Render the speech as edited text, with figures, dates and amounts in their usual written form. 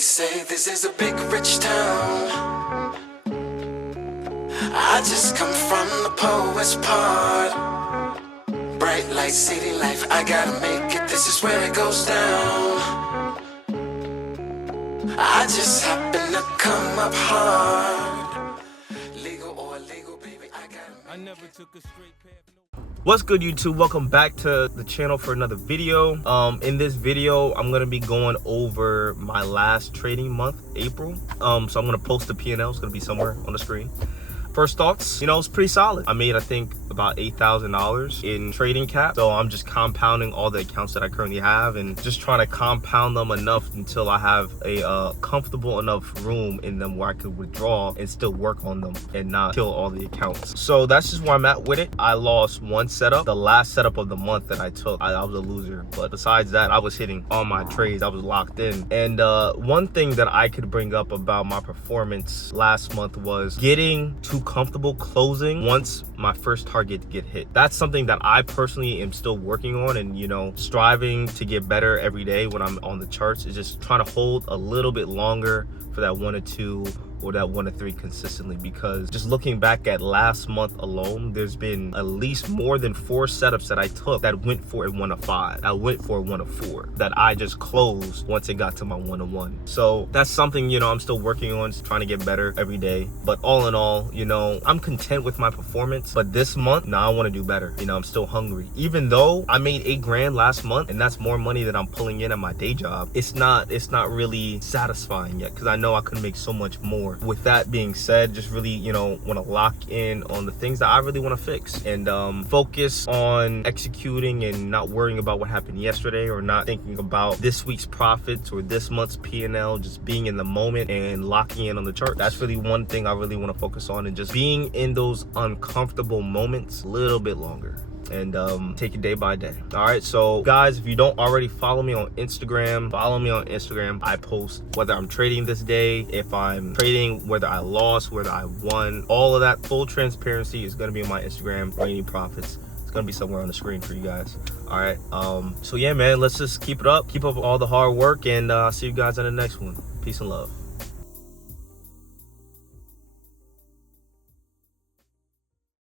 say this is a big rich town. I just come from the poet's part. Bright light, city life, I gotta make it, this is where it goes down. I just happen to come up hard. Legal or illegal, baby, I gotta make it. Took a straight path. What's good, YouTube? Welcome back to the channel for another video. In this video, I'm gonna be going over my last trading month, April. So I'm gonna post the P&L. It's gonna be somewhere on the screen. First thoughts, it's pretty solid. I made, I think, about $8,000 in trading cap. So I'm just compounding all the accounts that I currently have and just trying to compound them enough until I have a comfortable enough room in them where I could withdraw and still work on them and not kill all the accounts. So that's just where I'm at with it. I lost one setup, the last setup of the month that I took. I was a loser, but besides that, I was hitting all my trades. I was locked in. And one thing that I could bring up about my performance last month was getting too comfortable closing once my first target get hit. That's something that I personally am still working on, and striving to get better every day when I'm on the charts is just trying to hold a little bit longer for that 1 or 2 or that 1 or 3 consistently, because just looking back at last month alone, there's been at least more than 4 setups that I took that went for a 1 of 5, that went for a 1 of 4, that I just closed once it got to my 1 of 1. So that's something I'm still working on, just trying to get better every day. But all in all, I'm content with my performance. But this month, now I want to do better. I'm still hungry. Even though I made $8 grand last month, and that's more money than I'm pulling in at my day job, it's not really satisfying yet, because I know I could make so much more. With that being said, just really want to lock in on the things that I really want to fix, and focus on executing and not worrying about what happened yesterday, or not thinking about this week's profits or this month's P&L, just being in the moment and locking in on the chart. That's really one thing I really want to focus on, and just being in those uncomfortable moments a little bit longer, and take it day by day. All right, so guys, if you don't already follow me on Instagram, follow me on Instagram. I post whether I'm trading this day, if I'm trading, whether I lost, whether I won. All of that full transparency is going to be on my Instagram. Rainy profits, it's going to be somewhere on the screen for you guys. All right, so yeah, man, let's just keep it up, keep up all the hard work, and see you guys in the next one. Peace and love.